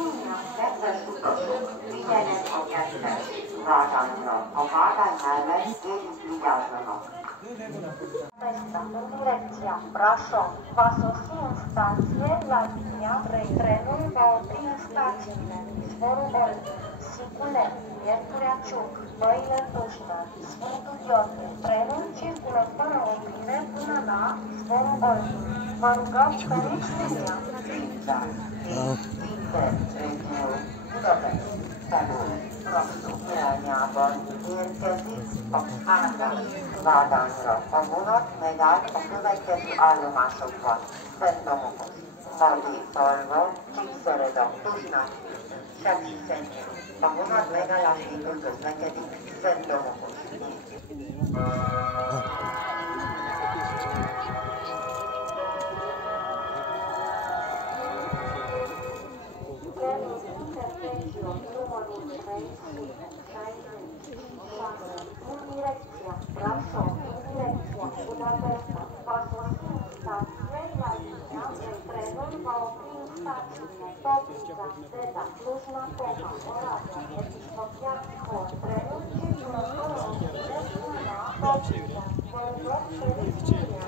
Kényelmesek az utasok, figyeljen a kettes várányra. A várány mellett kérjük vigyázzanak. Direcția Brașov va sosi în stație la linia 3. Trenul va opri în stațiile Izvorul Olteț, Siculet, Miercurea Ciuc, Băile Pâșnă, Sfântul Gheorghe. Trenul circulă fără oprire până la Izvorul Olteț. Vă rugăm să nu știți. Budapest felől Brașov irányában érkezik a Árpád várányra. A vonat megállt a következő állomásokban: Szentdomokos, Margit-Szalva, Csíkszereda, Tuzsnányi, Sepsiszentgyörgy. A vonat megállásétől közlekedik Szentdomokos. În direcția Brașov, în direcția Budapesta, va sosi în stație la linia 3. Trenul va opri în stațiile Toplița, Steda, Cluj-Napoca, Oradea, Episcopia Bihor. Trenul circulă fără oprire până la Toplița. Vă rog să rețineți.